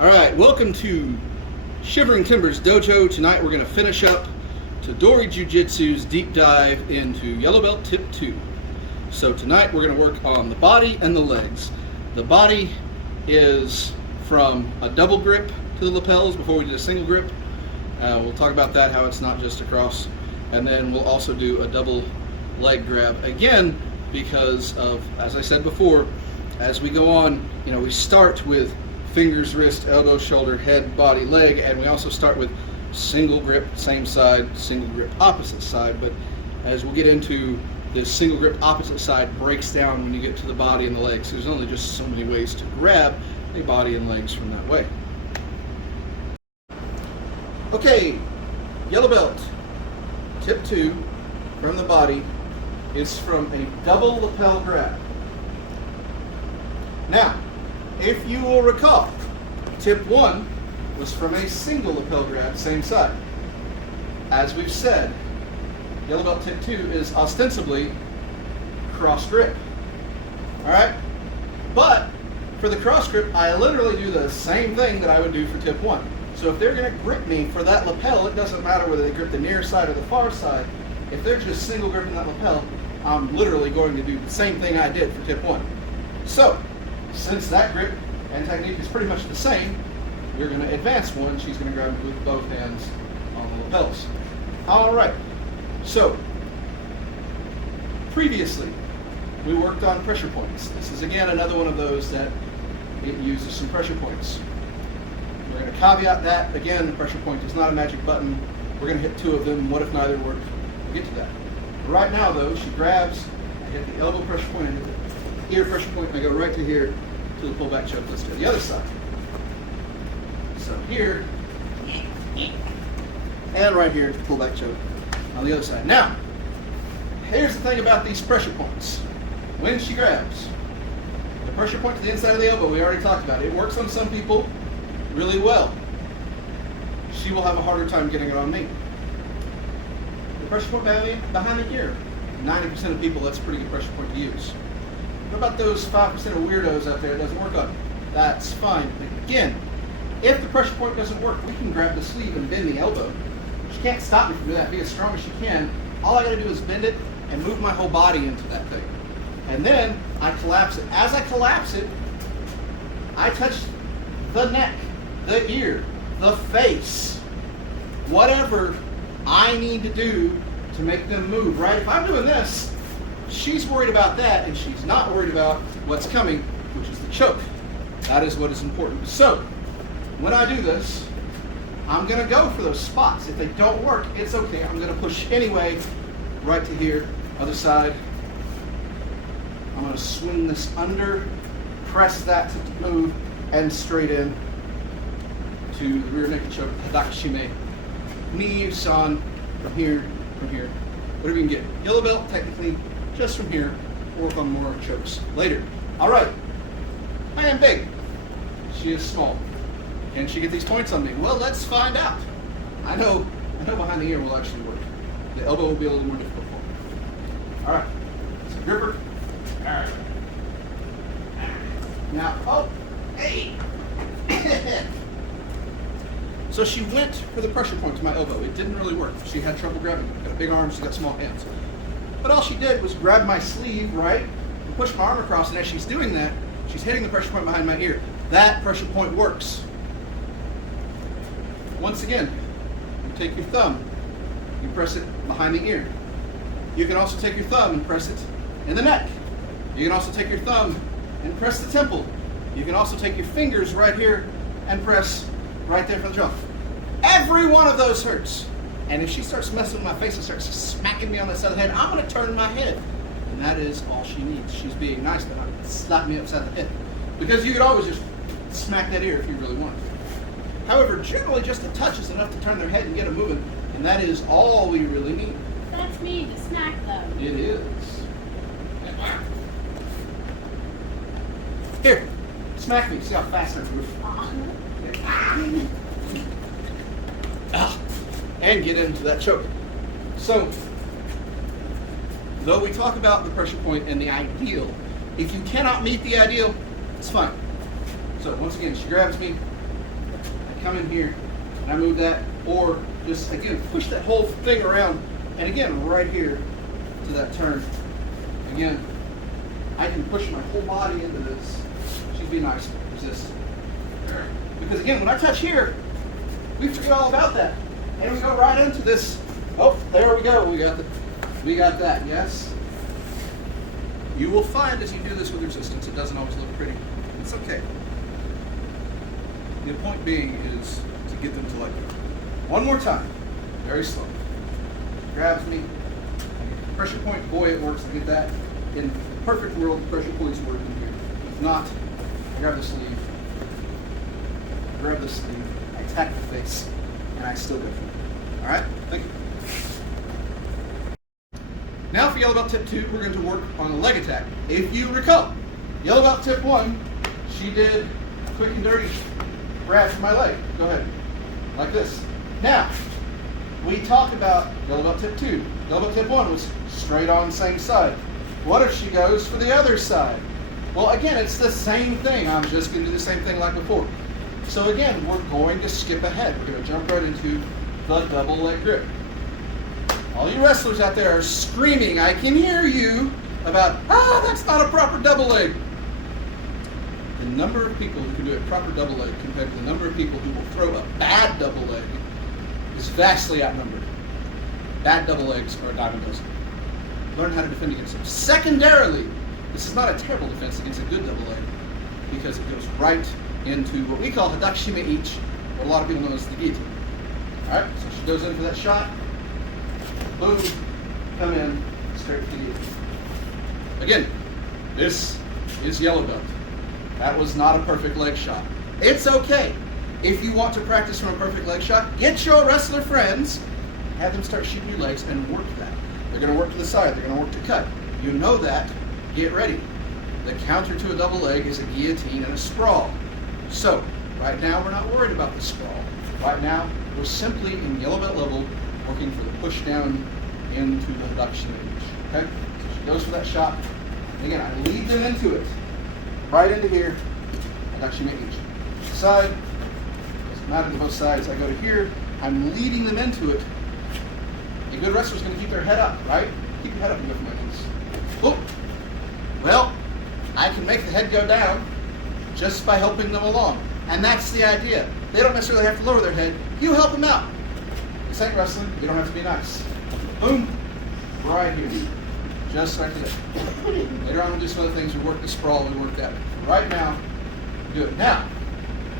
Alright, welcome to Shivering Timbers Dojo. Tonight we're going to finish up Tedori Jujitsu's deep dive into Yellow Belt Tip 2. So tonight we're going to work on the body and the legs. The body is from a double grip to the lapels before we did a single grip. We'll talk about that, how it's not just across. And then we'll also do a double leg grab again because of, as I said before, as we go on, we start with fingers, wrist, elbow, shoulder, head, body, leg, and we also start with single grip, same side, single grip, opposite side. But as we'll get into this single grip, opposite side breaks down when you get to the body and the legs. There's only just so many ways to grab the body and legs from that way. Okay, Yellow Belt, Tip 2 from the body is from a double lapel grab. Now, if you will recall, Tip 1 was from a single lapel grab, same side. As we've said, Yellow Belt Tip 2 is ostensibly cross grip. Alright? But for the cross grip, I literally do the same thing that I would do for Tip 1. So if they're going to grip me for that lapel, it doesn't matter whether they grip the near side or the far side. If they're just single gripping that lapel, I'm literally going to do the same thing I did for Tip 1. So, since that grip and technique is pretty much the same, we're going to advance one. She's going to grab with both hands on the lapels. Alright, so previously we worked on pressure points. This is again another one of those that it uses some pressure points. We're going to caveat that, again, the pressure point is not a magic button. We're going to hit 2 of them. What if neither work? We'll get to that. But right now though, she grabs, I hit the elbow pressure point, I hit the ear pressure point, and I go right to here to the pullback choke. Let's do the other side. So here, and right here to pullback choke on the other side. Now, here's the thing about these pressure points. When she grabs, the pressure point to the inside of the elbow, we already talked about it. It works on some people really well. She will have a harder time getting it on me. The pressure point behind the ear, 90% of people, that's a pretty good pressure point to use. What about those 5% of weirdos out there it doesn't work on? That's fine. Again, if the pressure point doesn't work, we can grab the sleeve and bend the elbow. She can't stop me from doing that. Be as strong as she can. All I got to do is bend it and move my whole body into that thing. And then I collapse it. As I collapse it, I touch the neck, the ear, the face, whatever I need to do to make them move, right? If I'm doing this, she's worried about that, and she's not worried about what's coming, which is the choke. That is what is important. So, when I do this, I'm going to go for those spots. If they don't work, it's okay. I'm going to push anyway, right to here, other side. I'm going to swing this under, press that to move, and straight in to the rear naked choke, Hadakashime. Knee, san, from here, whatever you can get. Yellow Belt, technically, just from here. We'll work on more chokes later. All right. I am big. She is small. Can she get these points on me? Well, let's find out. I know behind the ear will actually work. The elbow will be a little more difficult for me. All right. So gripper. All right. Now, oh, hey. So she went for the pressure point to my elbow. It didn't really work. She had trouble grabbing. Got a big arm. She's got small hands. But all she did was grab my sleeve, right, and push my arm across, and as she's doing that, she's hitting the pressure point behind my ear. That pressure point works. Once again, you take your thumb, you press it behind the ear. You can also take your thumb and press it in the neck. You can also take your thumb and press the temple. You can also take your fingers right here and press right there for the jaw. Every one of those hurts. And if she starts messing with my face and starts smacking me on the side of the head, I'm going to turn my head. And that is all she needs. She's being nice, but not slap me upside the head. Because you could always just smack that ear if you really want to. However, generally just a touch is enough to turn their head and get them moving. And that is all we really need. That's me to smack them. It is. Here, smack me. See how fast I move. And get into that choke. So, though we talk about the pressure point and the ideal, if you cannot meet the ideal, it's fine. So once again, she grabs me, come in here and I move that, or just again push that whole thing around, and again right here to that turn. Again, I can push my whole body into this. Should be nice, resist. Because again, when I touch here, we forget all about that, and we go right into this. Oh, there we go. We got that. Yes. You will find as you do this with resistance, it doesn't always look pretty. It's okay. The point being is to get them to let go. One more time, very slow. Grabs me. Pressure point, boy, it works to get that. In the perfect world, pressure points work in here. If not, I grab the sleeve. Grab the sleeve. I attack the face, and I still go for it. All right? Thank you. Now for Yellow Belt Tip 2, we're going to work on the leg attack. If you recall, Yellow Belt Tip 1, she did a quick and dirty grab for my leg. Go ahead. Like this. Now, we talk about Yellow Belt Tip 2. Yellow Belt Tip 1 was straight on same side. What if she goes for the other side? Well, again, it's the same thing. I'm just going to do the same thing like before. So again, we're going to skip ahead. We're going to jump right into the double leg grip. All you wrestlers out there are screaming, I can hear you, about, that's not a proper double leg. The number of people who can do a proper double leg compared to the number of people who will throw a bad double leg is vastly outnumbered. Bad double legs are a dime a dozen. Learn how to defend against them. Secondarily, this is not a terrible defense against a good double leg because it goes right into what we call Hadakshime Ichi, what a lot of people know as the guillotine. All right, so she goes in for that shot. Boom, come in, straight to the guillotine. Again, this is Yellow Belt. That was not a perfect leg shot. It's okay. If you want to practice from a perfect leg shot, get your wrestler friends, have them start shooting your legs and work that. They're going to work to the side. They're going to work to cut. You know that. Get ready. The counter to a double leg is a guillotine and a sprawl. So, right now we're not worried about the sprawl. Right now, we're simply in Yellow Belt level working for the push down into the Hadakshime Ichi. Okay? So she goes for that shot. And again, I lead them into it. Right into here. Hadakshime Ichi. Side. Doesn't matter to both sides. I go to here. I'm leading them into it. A good wrestler is going to keep their head up, right? Keep your head up and go for my knees. Oh. Well, I can make the head go down just by helping them along. And that's the idea. They don't necessarily have to lower their head. You help them out. This ain't wrestling. You don't have to be nice. Boom. Right here. Just like that. Later on we'll do some other things. We work the sprawl. We work that. Right now, do it. Now,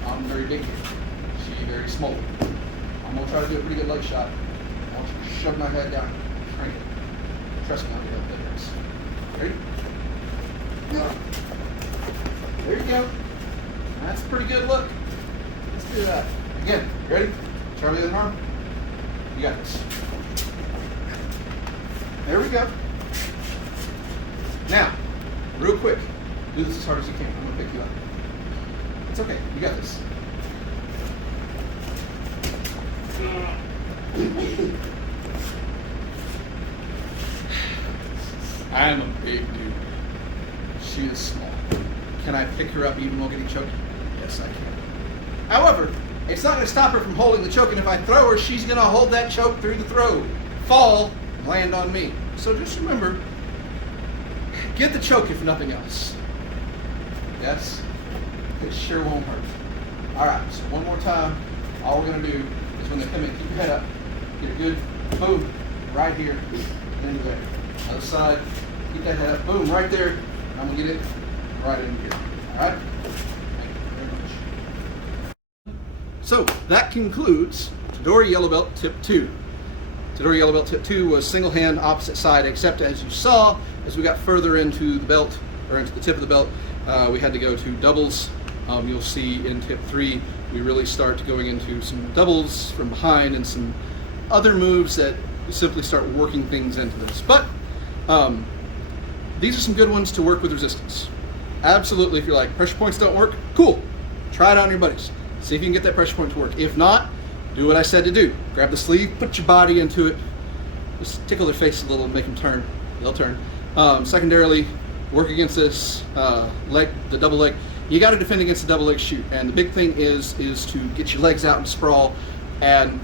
I'm very big here. She's very small. I'm going to try to do a pretty good leg shot. I want you to shove my head down. Crank it. Trust me, I'll get up there. Ready? Go. There you go. That's a pretty good look. Let's do that. Again, ready? Try the other arm. You got this. There we go. Now, real quick, do this as hard as you can. I'm going to pick you up. It's okay. You got this. I am a big dude. She is small. Can I pick her up even while getting choked? Yes, I can. However, it's not going to stop her from holding the choke, and if I throw her, she's going to hold that choke through the throw, fall, and land on me. So just remember, get the choke if nothing else. Yes? It sure won't hurt. All right, so one more time. All we're going to do is when they come in, keep your head up. Get a good boom right here, and then there. Other side, keep that head up. Boom, right there. I'm going to get it right in here. All right? Thank you very much. So that concludes Tedori Yellow Belt Tip 2. Tedori Yellow Belt Tip 2 was single hand, opposite side, except as you saw, as we got further into the belt, or into the tip of the belt, we had to go to doubles. You'll see in Tip 3, we really start going into some doubles from behind and some other moves that simply start working things into this. But these are some good ones to work with resistance. Absolutely, if you're like, pressure points don't work, cool. Try it on your buddies. See if you can get that pressure point to work. If not, do what I said to do. Grab the sleeve, put your body into it, just tickle their face a little, make them turn. They'll turn. Secondarily, work against this leg, the double leg. you got to defend against the double leg shoot. And the big thing is to get your legs out and sprawl and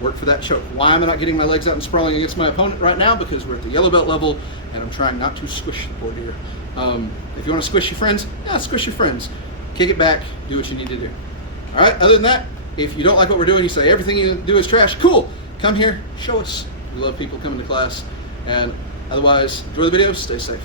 work for that choke. Why am I not getting my legs out and sprawling against my opponent right now? Because we're at the yellow belt level and I'm trying not to squish the poor deer. If you want to squish your friends, yeah, squish your friends. Kick it back, do what you need to do. All right, other than that, if you don't like what we're doing, you say everything you do is trash, cool. Come here, show us. We love people coming to class. And otherwise, enjoy the videos, stay safe.